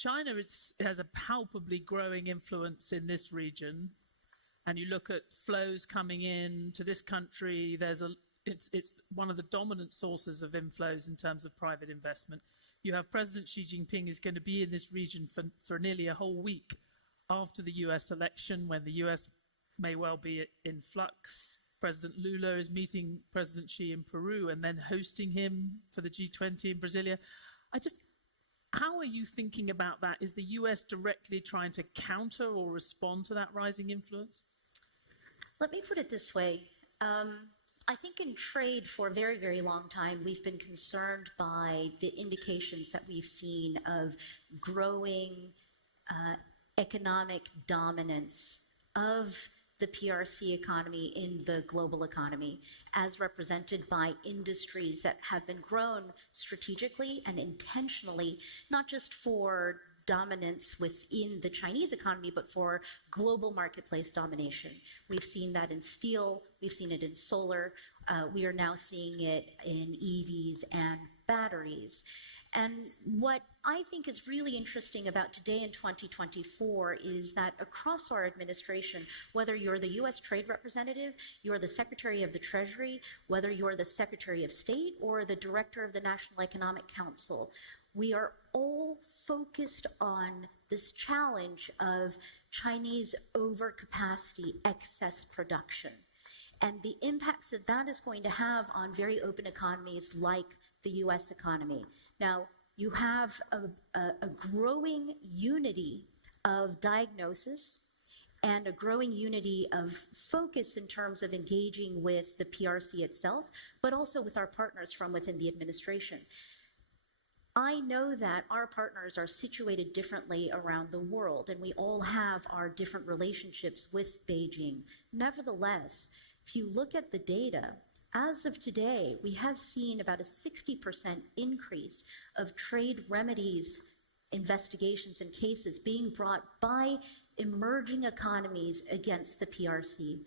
China has a palpably growing influence in this region, and you look at flows coming in to this country, it's one of the dominant sources of inflows in terms of private investment. You have President Xi Jinping is going to be in this region for nearly a whole week after the US election, when the US may well be in flux. President Lula is meeting President Xi in Peru and then hosting him for the G20 in Brasilia. How are you thinking about that? Is the US directly trying to counter or respond to that rising influence? Let me put it this way. I think in trade for a very, very long time, we've been concerned by the indications that we've seen of growing economic dominance of the PRC economy in the global economy, as represented by industries that have been grown strategically and intentionally, not just for dominance within the Chinese economy, but for global marketplace domination. We've seen that in steel, we've seen it in solar, we are now seeing it in EVs and batteries. And what I think is really interesting about today in 2024 is that across our administration, whether you're the US Trade Representative, you're the Secretary of the Treasury, whether you're the Secretary of State or the Director of the National Economic Council, we are all focused on this challenge of Chinese overcapacity, excess production, and the impacts that that is going to have on very open economies like the US economy. Now, you have a growing unity of diagnosis and a growing unity of focus in terms of engaging with the PRC itself, but also with our partners from within the administration. I know that our partners are situated differently around the world, and we all have our different relationships with Beijing. Nevertheless, if you look at the data, as of today, we have seen about a 60% increase of trade remedies, investigations, and cases being brought by emerging economies against the PRC.